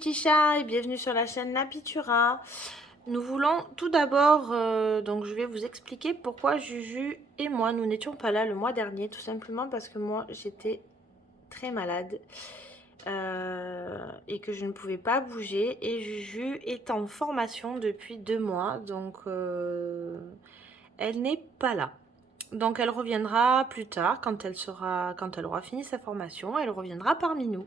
petits chats et bienvenue sur la chaîne Napitura. Nous voulons tout d'abord, donc je vais vous expliquer pourquoi Juju et moi nous n'étions pas là le mois dernier, tout simplement parce que moi j'étais très malade et que je ne pouvais pas bouger, et Juju est en formation depuis 2 mois, donc elle n'est pas là. Donc elle reviendra plus tard quand elle aura fini sa formation, elle reviendra parmi nous.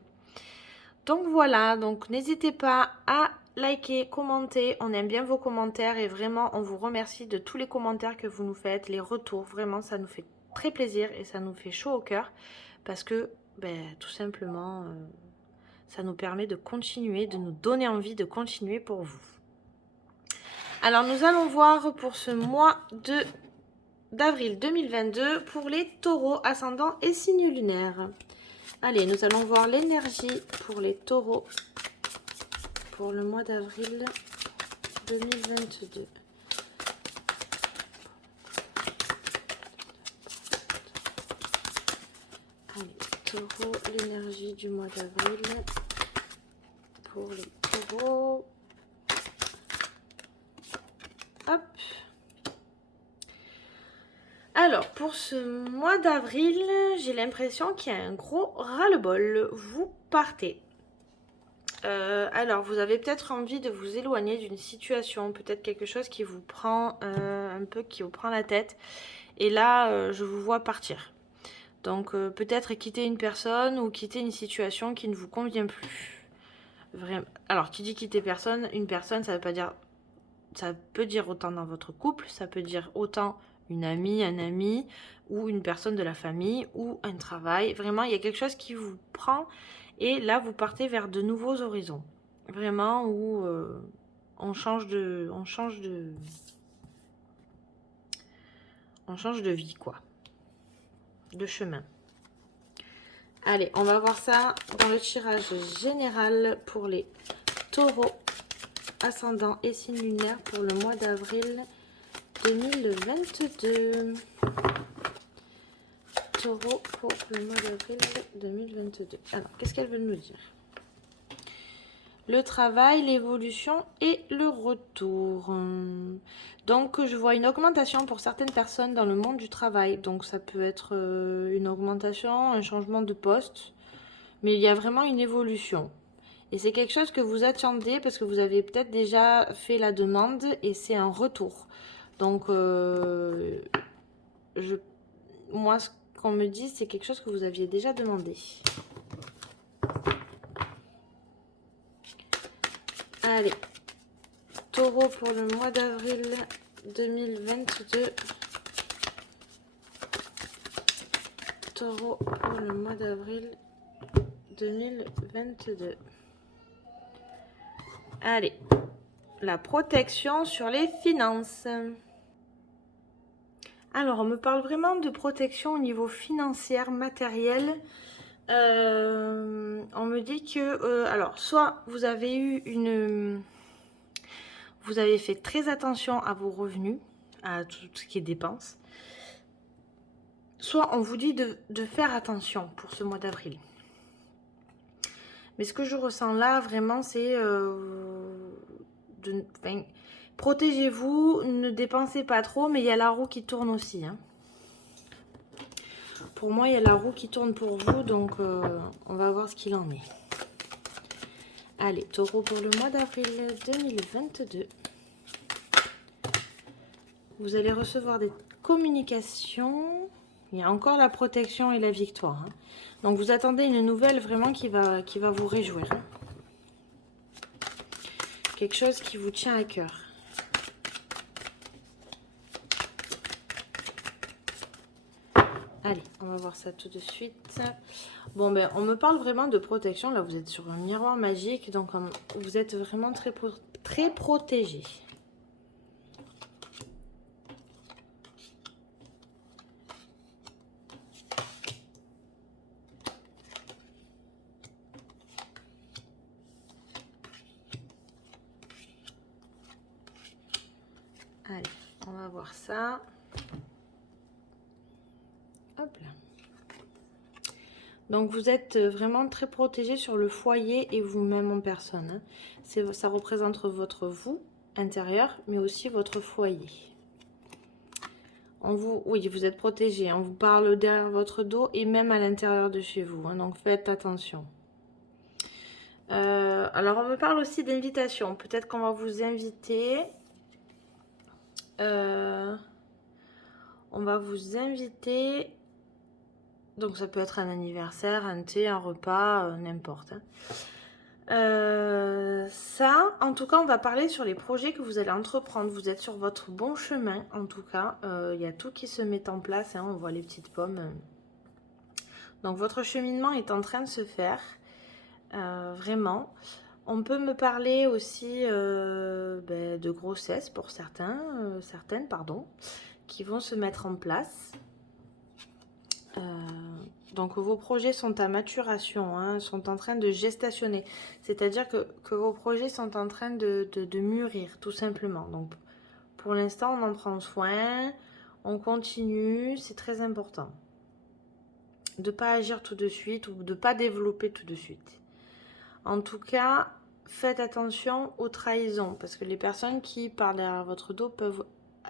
Donc voilà, donc n'hésitez pas à liker, commenter, on aime bien vos commentaires et vraiment on vous remercie de tous les commentaires que vous nous faites, les retours, vraiment ça nous fait très plaisir et ça nous fait chaud au cœur parce que tout simplement ça nous permet de continuer, de nous donner envie de continuer pour vous. Alors nous allons voir pour ce mois d'avril 2022 pour les taureaux, ascendant et signes lunaires. Allez, nous allons voir l'énergie pour les taureaux pour le mois d'avril 2022. Allez, taureau, l'énergie du mois d'avril pour les taureaux. Hop. Alors, pour ce mois d'avril, j'ai l'impression qu'il y a un gros ras-le-bol. Vous partez. Alors, vous avez peut-être envie de vous éloigner d'une situation, peut-être quelque chose qui vous prend qui vous prend la tête. Et là, je vous vois partir. Donc, peut-être quitter une personne ou quitter une situation qui ne vous convient plus. Vraiment. Alors, qui dit quitter une personne, ça veut pas dire, ça peut dire autant dans votre couple, ça peut dire autant une amie, un ami, ou une personne de la famille, ou un travail. Vraiment, il y a quelque chose qui vous prend. Et là, vous partez vers de nouveaux horizons. Vraiment, où on change de vie, quoi. De chemin. Allez, on va voir ça dans le tirage général pour les taureaux, ascendant et signes lunaires pour le mois d'avril 2022. Taureau pour le mois d'avril 2022. Alors, qu'est-ce qu'elle veut nous dire? Le travail, l'évolution et le retour. Donc, je vois une augmentation pour certaines personnes dans le monde du travail. Donc, ça peut être une augmentation, un changement de poste. Mais il y a vraiment une évolution. Et c'est quelque chose que vous attendez parce que vous avez peut-être déjà fait la demande et c'est un retour. Donc, moi, ce qu'on me dit, c'est quelque chose que vous aviez déjà demandé. Allez, taureau pour le mois d'avril 2022. Taureau pour le mois d'avril 2022. Allez, la protection sur les finances. Alors, on me parle vraiment de protection au niveau financier, matériel. On me dit que, alors, soit vous avez fait très attention à vos revenus, à tout ce qui est dépenses. Soit on vous dit de faire attention pour ce mois d'avril. Mais ce que je ressens là, vraiment, c'est protégez-vous, ne dépensez pas trop, mais il y a la roue qui tourne aussi. Hein. Pour moi, il y a la roue qui tourne pour vous, donc on va voir ce qu'il en est. Allez, taureau pour le mois d'avril 2022. Vous allez recevoir des communications. Il y a encore la protection et la victoire. Hein. Donc, vous attendez une nouvelle vraiment qui va vous réjouir. Hein. Quelque chose qui vous tient à cœur. Allez, on va voir ça tout de suite. Bon, on me parle vraiment de protection. Là, vous êtes sur un miroir magique. Donc, vous êtes vraiment très protégé. Allez, on va voir ça. Hop là. Donc vous êtes vraiment très protégé sur le foyer et vous-même en personne. Hein. Ça représente votre vous intérieur, mais aussi votre foyer. Oui, vous êtes protégé. On vous parle derrière votre dos et même à l'intérieur de chez vous. Hein, donc faites attention. Alors on me parle aussi d'invitation. Peut-être qu'on va vous inviter. On va vous inviter. Donc ça peut être un anniversaire, un thé, un repas, n'importe. Hein. Ça, en tout cas, on va parler sur les projets que vous allez entreprendre. Vous êtes sur votre bon chemin, en tout cas. Il y a tout qui se met en place. Hein, on voit les petites pommes. Donc votre cheminement est en train de se faire. Vraiment. On peut me parler aussi de grossesse pour certaines, qui vont se mettre en place. Donc vos projets sont à maturation, hein, sont en train de gestationner. C'est-à-dire que vos projets sont en train de mûrir, tout simplement. Donc pour l'instant, on en prend soin, on continue, c'est très important. De ne pas agir tout de suite ou de ne pas développer tout de suite. En tout cas, faites attention aux trahisons, parce que les personnes qui parlent derrière votre dos peuvent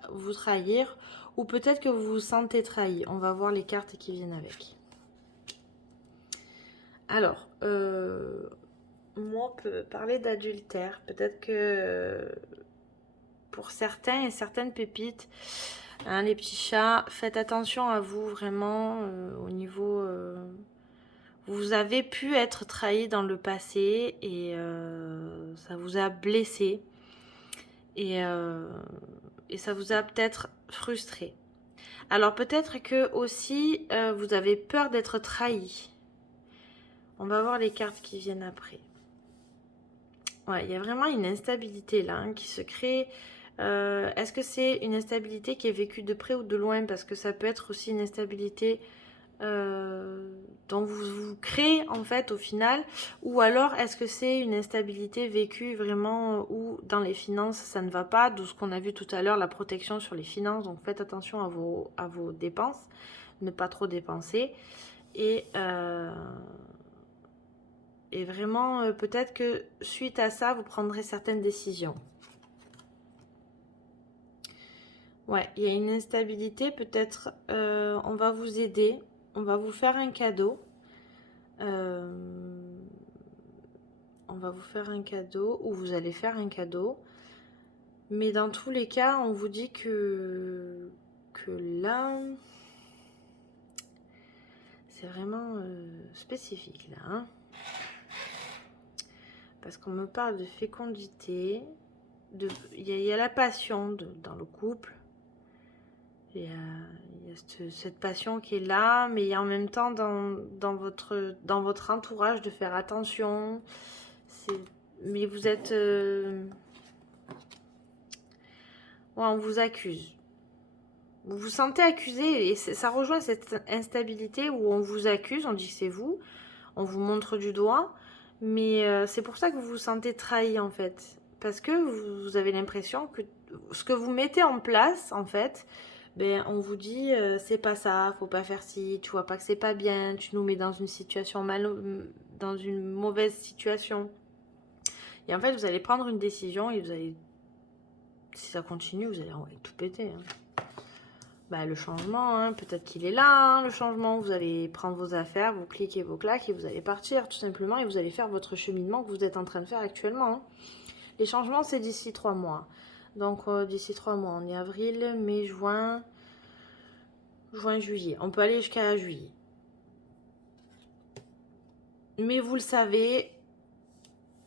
vous trahir, ou peut-être que vous vous sentez trahi. On va voir les cartes qui viennent avec. Alors, moi, on peut parler d'adultère. Peut-être que pour certains et certaines pépites, hein, les petits chats, faites attention à vous vraiment au niveau... vous avez pu être trahi dans le passé et ça vous a blessé et ça vous a peut-être frustré. Alors peut-être que aussi vous avez peur d'être trahi. On va voir les cartes qui viennent après. Ouais, il y a vraiment une instabilité là hein, qui se crée. Est-ce que c'est une instabilité qui est vécue de près ou de loin? Parce que ça peut être aussi une instabilité dont vous créez en fait au final. Ou alors est-ce que c'est une instabilité vécue vraiment où dans les finances ça ne va pas? D'où ce qu'on a vu tout à l'heure, la protection sur les finances. Donc faites attention à vos dépenses. Ne pas trop dépenser. Et vraiment, peut-être que suite à ça, vous prendrez certaines décisions. Ouais, il y a une instabilité. Peut-être on va vous aider. On va vous faire un cadeau. On va vous faire un cadeau ou vous allez faire un cadeau. Mais dans tous les cas, on vous dit que là, c'est vraiment spécifique là. Hein, parce qu'on me parle de fécondité. Il y a la passion dans le couple. Il y a cette passion qui est là, mais il y a en même temps dans votre entourage de faire attention. Mais vous êtes... Ouais, on vous accuse. Vous vous sentez accusé et ça rejoint cette instabilité où on vous accuse, on dit que c'est vous, on vous montre du doigt, mais c'est pour ça que vous vous sentez trahi en fait. Parce que vous avez l'impression que ce que vous mettez en place en fait, ben, on vous dit c'est pas ça, faut pas faire ci, tu vois pas que c'est pas bien, tu nous mets dans une situation dans une mauvaise situation. Et en fait, vous allez prendre une décision et vous allez, si ça continue, vous allez tout péter. Hein. Bah, le changement, hein, peut-être qu'il est là, hein, le changement. Vous allez prendre vos affaires, vous cliquez vos claques et vous allez partir tout simplement et vous allez faire votre cheminement que vous êtes en train de faire actuellement. Hein. Les changements, c'est d'ici 3 mois. Donc, d'ici 3 mois, on est avril, mai, juin, juillet. On peut aller jusqu'à juillet. Mais vous le savez,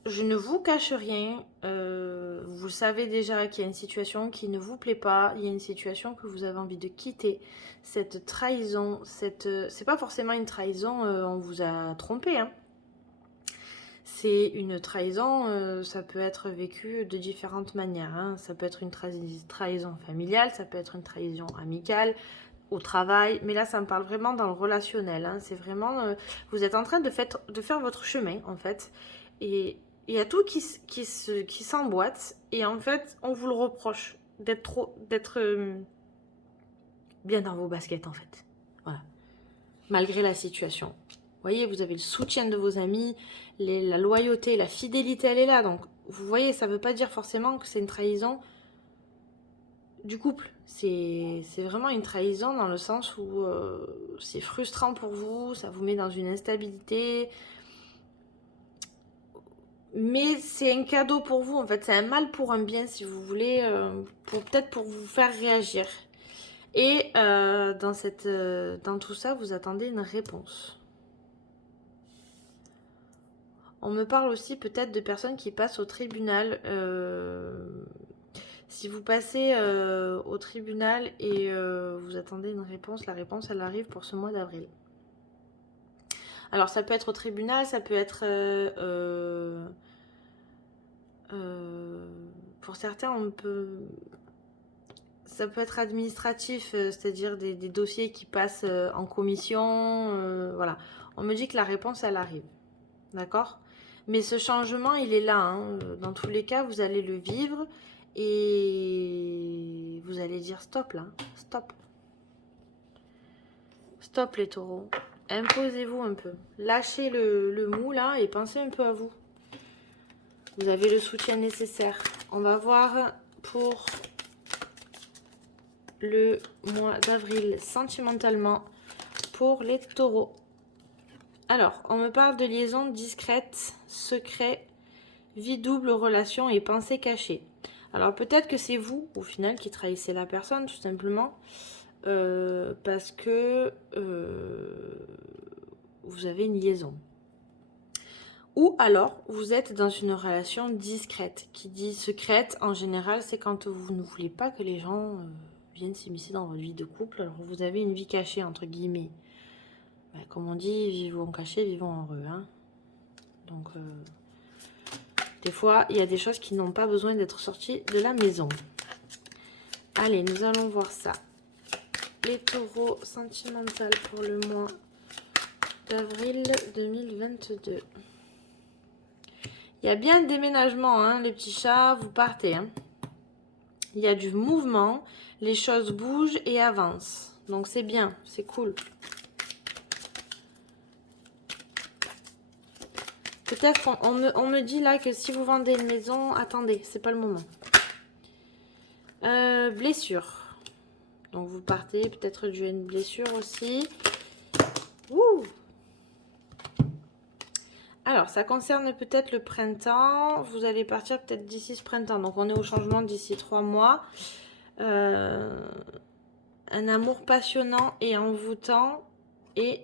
je ne vous cache rien. Vous savez déjà qu'il y a une situation qui ne vous plaît pas. Il y a une situation que vous avez envie de quitter. Cette trahison, c'est pas forcément une trahison, on vous a trompé. Hein. C'est une trahison, ça peut être vécu de différentes manières. Hein. Ça peut être une trahison familiale, ça peut être une trahison amicale, au travail, mais là ça me parle vraiment dans le relationnel. Hein. C'est vraiment, vous êtes en train de faire votre chemin en fait, et il y a tout qui s'emboîte, et en fait on vous le reproche d'être bien dans vos baskets en fait. Voilà, malgré la situation. Vous voyez, vous avez le soutien de vos amis, la loyauté, la fidélité, elle est là. Donc, vous voyez, ça ne veut pas dire forcément que c'est une trahison du couple. C'est vraiment une trahison dans le sens où c'est frustrant pour vous, ça vous met dans une instabilité. Mais c'est un cadeau pour vous, en fait. C'est un mal pour un bien, si vous voulez, peut-être pour vous faire réagir. Et dans tout ça, vous attendez une réponse. On me parle aussi peut-être de personnes qui passent au tribunal. Si vous passez au tribunal et vous attendez une réponse, la réponse, elle arrive pour ce mois d'avril. Alors, ça peut être au tribunal, ça peut être... pour certains, ça peut être administratif, c'est-à-dire des dossiers qui passent en commission. Voilà. On me dit que la réponse, elle arrive. D'accord ? Mais ce changement, il est là. Hein. Dans tous les cas, vous allez le vivre et vous allez dire stop là. Stop. Stop les taureaux. Imposez-vous un peu. Lâchez le mou là et pensez un peu à vous. Vous avez le soutien nécessaire. On va voir pour le mois d'avril sentimentalement pour les taureaux. Alors, on me parle de liaison discrète, secret, vie double, relation et pensée cachée. Alors, peut-être que c'est vous, au final, qui trahissez la personne, tout simplement, parce que vous avez une liaison. Ou alors, vous êtes dans une relation discrète. Qui dit secrète, en général, c'est quand vous ne voulez pas que les gens viennent s'immiscer dans votre vie de couple. Alors, vous avez une vie cachée, entre guillemets. Ben, comme on dit, vivons cachés, vivons heureux. Hein. Donc, des fois, il y a des choses qui n'ont pas besoin d'être sorties de la maison. Allez, nous allons voir ça. Les taureaux sentimentaux pour le mois d'avril 2022. Il y a bien un déménagement, hein, les petits chats, vous partez. Hein. Il y a du mouvement, les choses bougent et avancent. Donc c'est bien, c'est cool. Peut-être qu'on me dit là que si vous vendez une maison, attendez, c'est pas le moment. Blessure. Donc vous partez, peut-être dû à une blessure aussi. Ouh! Alors, ça concerne peut-être le printemps. Vous allez partir peut-être d'ici ce printemps. Donc, on est au changement d'ici 3 mois. Un amour passionnant et envoûtant. Et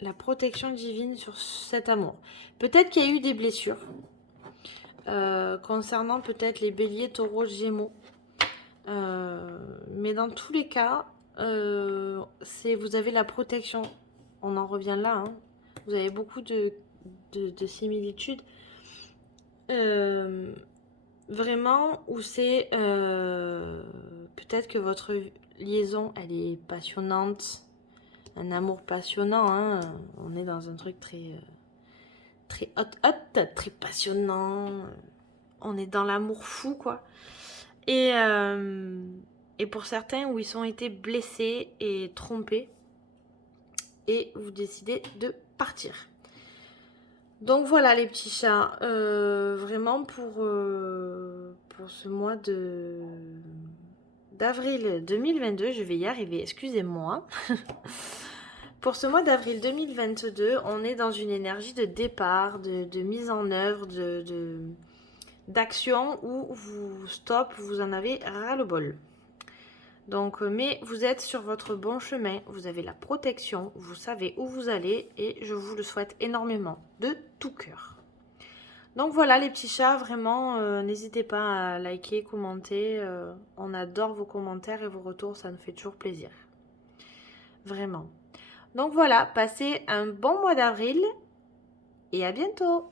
la protection divine sur cet amour. Peut-être qu'il y a eu des blessures. Concernant peut-être les béliers, taureaux, gémeaux. Mais dans tous les cas, vous avez la protection. On en revient là. Hein. Vous avez beaucoup de similitudes. Vraiment, où c'est peut-être que votre liaison, elle est passionnante. Un amour passionnant. Hein. On est dans un truc très hot, très passionnant. On est dans l'amour fou, quoi. Et pour certains, où ils ont été blessés et trompés. Et vous décidez de partir. Donc voilà les petits chats, vraiment pour ce mois d'avril 2022, je vais y arriver, excusez-moi. Pour ce mois d'avril 2022, on est dans une énergie de départ, de mise en œuvre, d'action où vous en avez ras-le-bol. Donc, mais vous êtes sur votre bon chemin, vous avez la protection, vous savez où vous allez et je vous le souhaite énormément, de tout cœur. Donc voilà les petits chats, vraiment, n'hésitez pas à liker, commenter, on adore vos commentaires et vos retours, ça nous fait toujours plaisir. Vraiment. Donc voilà, passez un bon mois d'avril et à bientôt.